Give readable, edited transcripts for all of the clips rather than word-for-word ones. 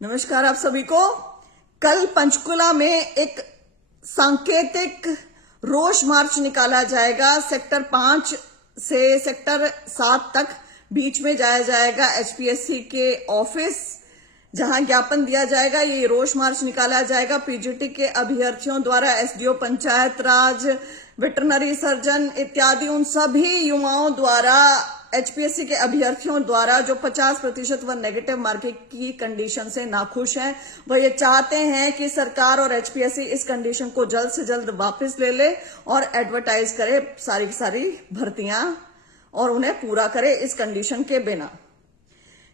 नमस्कार आप सभी को। कल पंचकुला में एक सांकेतिक रोष मार्च निकाला जाएगा। सेक्टर 5 से सेक्टर 7 तक बीच में जाया जाएगा एचपीएससी के ऑफिस, जहां ज्ञापन दिया जाएगा। ये रोष मार्च निकाला जाएगा पीजीटी के अभ्यर्थियों द्वारा। एसडीओ, पंचायत राज, वेटरनरी सर्जन इत्यादि उन सभी युवाओं द्वारा, एचपीएससी के अभ्यर्थियों द्वारा जो 50% व नेगेटिव मार्किंग की कंडीशन से नाखुश हैं। वह ये चाहते हैं कि सरकार और एचपीएससी इस कंडीशन को जल्द से जल्द वापस ले ले और एडवर्टाइज करे सारी की सारी भर्तियां और उन्हें पूरा करे इस कंडीशन के बिना।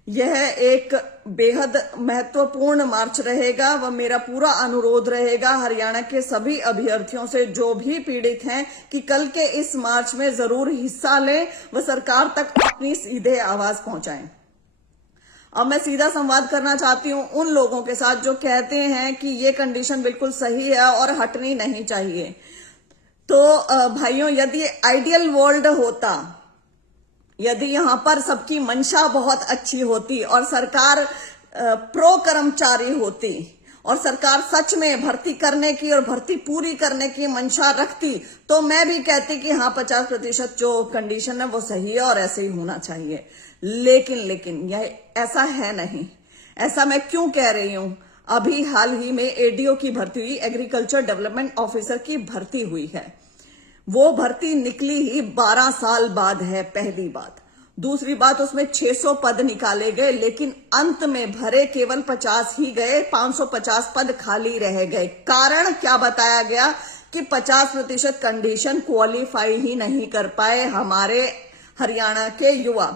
यह एक बेहद महत्वपूर्ण मार्च रहेगा व मेरा पूरा अनुरोध रहेगा हरियाणा के सभी अभ्यर्थियों से जो भी पीड़ित हैं कि कल के इस मार्च में जरूर हिस्सा लें व सरकार तक अपनी सीधे आवाज पहुंचाएं। अब मैं सीधा संवाद करना चाहती हूं उन लोगों के साथ जो कहते हैं कि ये कंडीशन बिल्कुल सही है और हटनी नहीं चाहिए। तो भाइयों, यदि आइडियल वर्ल्ड होता, यदि यहां पर सबकी मंशा बहुत अच्छी होती और सरकार प्रो कर्मचारी होती और सरकार सच में भर्ती करने की और भर्ती पूरी करने की मंशा रखती, तो मैं भी कहती कि हाँ 50% जो कंडीशन है वो सही है और ऐसे ही होना चाहिए। लेकिन यह ऐसा है नहीं। ऐसा मैं क्यों कह रही हूं? अभी हाल ही में एडीओ की भर्ती हुई, एग्रीकल्चर डेवलपमेंट ऑफिसर की भर्ती हुई है। वो भर्ती निकली ही 12 साल बाद है, पहली बात। दूसरी बात, उसमें 600 पद निकाले गए लेकिन अंत में भरे केवल 50 ही गए, 550 पद खाली रह गए। कारण क्या बताया गया कि 50% कंडीशन क्वालिफाई ही नहीं कर पाए हमारे हरियाणा के युवा।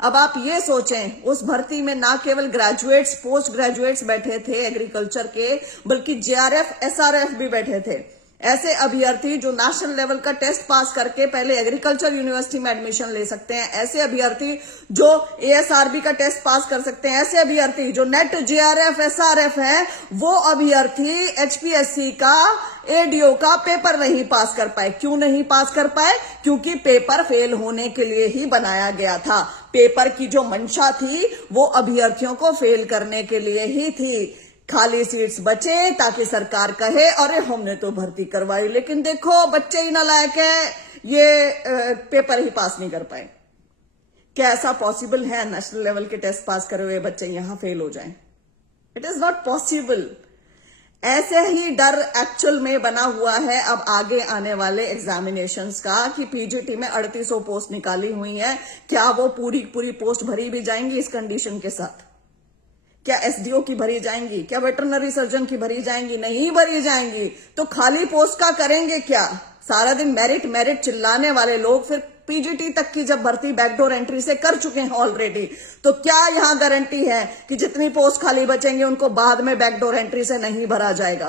अब आप ये सोचें, उस भर्ती में ना केवल ग्रेजुएट्स, पोस्ट ग्रेजुएट्स बैठे थे एग्रीकल्चर के, बल्कि जेआरएफ, एसआरएफ भी बैठे थे। ऐसे अभ्यर्थी जो नेशनल लेवल का टेस्ट पास करके पहले एग्रीकल्चर यूनिवर्सिटी में एडमिशन ले सकते हैं, ऐसे अभ्यर्थी जो एएसआरबी का टेस्ट पास कर सकते हैं, ऐसे अभ्यर्थी जो नेट, जेआरएफ, एसआरएफ है, वो अभ्यर्थी एचपीएससी का, एडीओ का पेपर नहीं पास कर पाए। क्यों नहीं पास कर पाए? क्योंकि पेपर फेल होने के लिए ही बनाया गया था। पेपर की जो मंशा थी वो अभ्यर्थियों को फेल करने के लिए ही थी। खाली सीट्स बचे ताकि सरकार कहे अरे हमने तो भर्ती करवाई, लेकिन देखो बच्चे ही नालायक है, ये पेपर ही पास नहीं कर पाए। क्या ऐसा पॉसिबल है नेशनल लेवल के टेस्ट पास करे हुए बच्चे यहां फेल हो जाएं? It is not possible. ऐसे ही डर एक्चुअल में बना हुआ है अब आगे आने वाले एग्जामिनेशंस का कि पीजीटी में 3800 पोस्ट निकाली हुई है। क्या वो पूरी पोस्ट भरी भी जाएंगी इस कंडीशन के साथ? क्या एसडीओ की भरी जाएंगी? क्या वेटरनरी सर्जन की भरी जाएंगी? नहीं भरी जाएंगी। तो खाली पोस्ट का करेंगे क्या? सारा दिन मेरिट मेरिट चिल्लाने वाले लोग फिर पीजीटी तक की जब भर्ती बैकडोर एंट्री से कर चुके हैं ऑलरेडी, तो क्या यहां गारंटी है कि जितनी पोस्ट खाली बचेंगे उनको बाद में बैकडोर एंट्री से नहीं भरा जाएगा?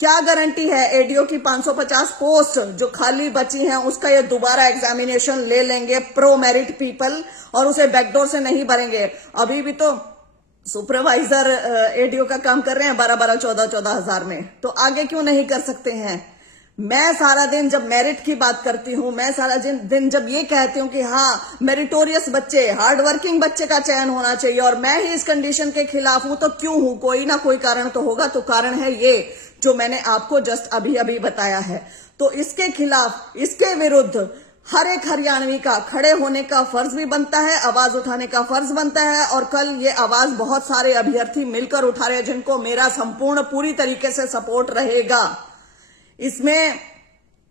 क्या गारंटी है एडीओ की 550 पोस्ट जो खाली बची हैं उसका ये दोबारा एग्जामिनेशन ले लेंगे प्रो मेरिट पीपल और उसे बैकडोर से नहीं भरेंगे? अभी भी तो सुपरवाइजर एडीओ का काम कर रहे हैं 12-12, 14-14 हजार में, तो आगे क्यों नहीं कर सकते हैं? मैं सारा दिन जब मेरिट की बात करती हूं, मैं सारा दिन जब ये कहती हूं कि हाँ मेरिटोरियस बच्चे, हार्ड वर्किंग बच्चे का चयन होना चाहिए और मैं ही इस कंडीशन के खिलाफ हूं, तो क्यों हूं? कोई ना कोई कारण तो होगा। तो कारण है ये जो मैंने आपको जस्ट अभी बताया है। तो इसके खिलाफ, इसके विरुद्ध हर एक हरियाणवी का खड़े होने का फर्ज भी बनता है, आवाज उठाने का फर्ज बनता है। और कल ये आवाज बहुत सारे अभ्यर्थी मिलकर उठा रहे हैं जिनको मेरा संपूर्ण पूरी तरीके से सपोर्ट रहेगा। इसमें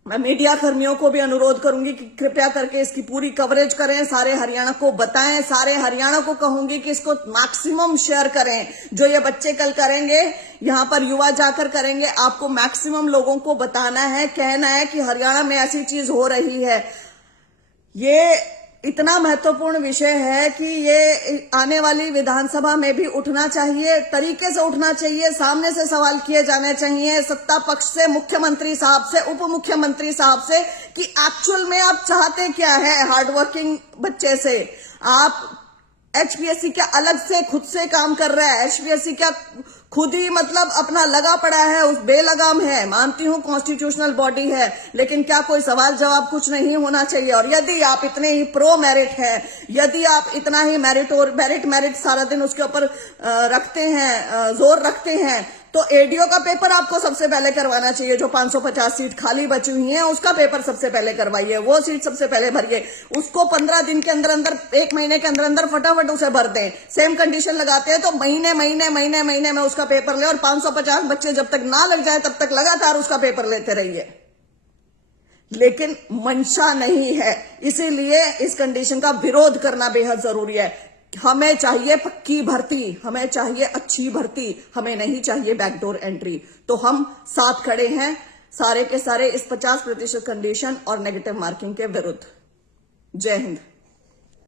मैं मीडिया कर्मियों को भी अनुरोध करूंगी कि कृपया करके इसकी पूरी कवरेज करें, सारे हरियाणा को बताएं, सारे हरियाणा को कहूंगी कि इसको मैक्सिमम शेयर करें। जो ये बच्चे कल करेंगे, यहां पर युवा जाकर करेंगे, आपको मैक्सिमम लोगों को बताना है, कहना है कि हरियाणा में ऐसी चीज हो रही है। ये इतना महत्वपूर्ण विषय है कि ये आने वाली विधानसभा में भी उठना चाहिए, तरीके से उठना चाहिए, सामने से सवाल किए जाने चाहिए सत्ता पक्ष से, मुख्यमंत्री साहब से, उप मुख्यमंत्री साहब से कि एक्चुअल में आप चाहते क्या है हार्डवर्किंग बच्चे से। आप एचपीएससी क्या अलग से खुद से काम कर रहा है? एचपीएससी क्या खुद ही मतलब अपना लगा पड़ा है, उस बेलगाम है? मानती हूं कॉन्स्टिट्यूशनल बॉडी है, लेकिन क्या कोई सवाल जवाब कुछ नहीं होना चाहिए? और यदि आप इतने ही प्रो मेरिट है, यदि आप इतना ही मेरिट और मेरिट सारा दिन उसके ऊपर रखते हैं, जोर रखते हैं, तो एडीओ का पेपर आपको सबसे पहले करवाना चाहिए। जो 550 सीट खाली बची हुई हैं उसका पेपर सबसे पहले करवाइए, वो सीट सबसे पहले भरिए। उसको 15 दिन के अंदर अंदर, 1 महीने के अंदर अंदर फटाफट उसे भर दें। सेम कंडीशन लगाते हैं तो महीने में उसका पेपर ले, और 550 बच्चे जब तक ना लग जाए तब तक लगातार उसका पेपर लेते रहिए। लेकिन मंशा नहीं है, इसीलिए इस कंडीशन का विरोध करना बेहद जरूरी है। हमें चाहिए पक्की भर्ती, हमें चाहिए अच्छी भर्ती, हमें नहीं चाहिए बैकडोर एंट्री। तो हम साथ खड़े हैं सारे के सारे इस 50% कंडीशन और नेगेटिव मार्किंग के विरुद्ध। जय हिंद।